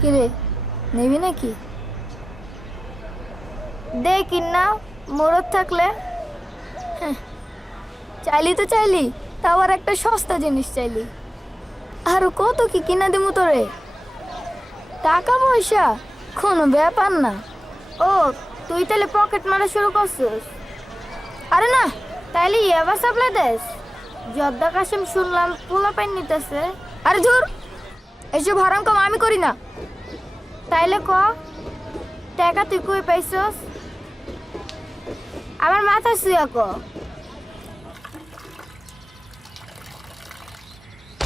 কিরে নিবি নাকি? দে কিনা মোরত থাকলে। হ্যাঁ, চাইলি তো চাইলি তা আবার একটা সস্তা জিনিস চাইলি। আর কত কি কিনা দিমু তোরে? টাকা পয়সা? কোনো ব্যাপার না। ও তুই তাহলে পকেট মারা শুরু করছিস? আরে না তাইলে এবার সাপ্লাই দেস। জর্দা কাশিম শুনলাম পোলা পাইন নিতেছে। আরে ধুর এসব হারাম কাম আমি করি না। তাইলে ক? টাকা তুই কই পাইছস? আমার মাথা শুয়া ক?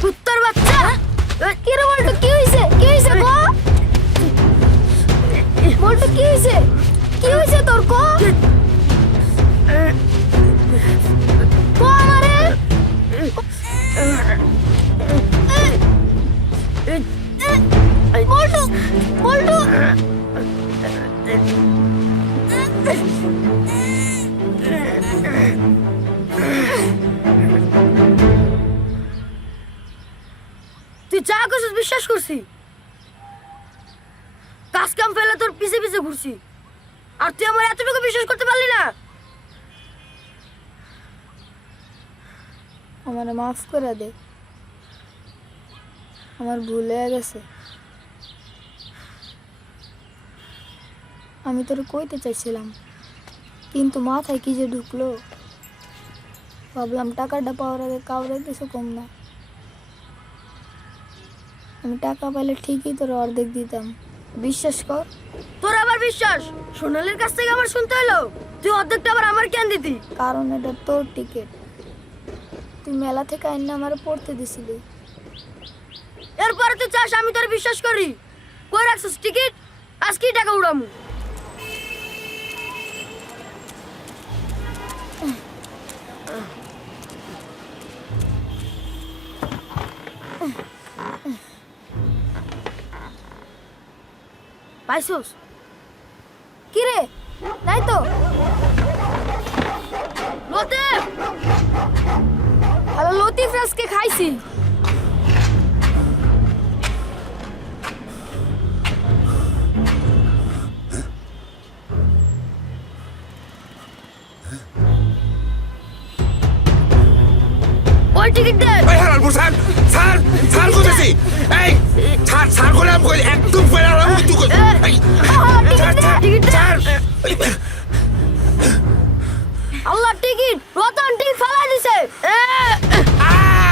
উত্তর বাচ্চা! কি রে বলটু, কি হইছে? কি হইছে ক? বলটু, কি হইছে? কি হইছে তোর ক? বলটু বলটু তুই যা করছিস বিশ্বাস করছি। কাজ কাম ফেলে তোর পিছে পিছে ঘুরছি। আর তুই আমার এতটুকু বিশ্বাস করতে পারলি না? আমার মাফ করে দে। আমার ভুল হয়ে গেছে। আমি তোর কইতে চাইছিলাম কিন্তু মাথায় কি যে ঢুকলো? ভাবলাম টাকাটা পাওয়ার আগে কাউরে কিছু কম না। আমি টাকা পাইলে ঠিকই তোর অর্ধেক দিতাম। বিশ্বাস কর। তোর আবার বিশ্বাস? সোনালির কাছ থেকে আবার শুনতে হলো? তুই অর্ধেকটা আবার আমার কেন দিতি? কারণ এটা তোর টিকিট। তুই মেলা থেকে আইন আমার পড়তে দিছিলি। এরপরে তুই চাস আমি তোর বিশ্বাস করি? কই রাখছিস টিকিট? আজকে টাকা উড়ামু। পাইছস? কি রে নাই তো। লতিফ! রাজকে খাইছি। টিকিট দে এই হারালপুর স্যার স্যার স্যার করতেছি এই স্যার স্যার করে কই একদম এই টিকিট। টিকিট রতন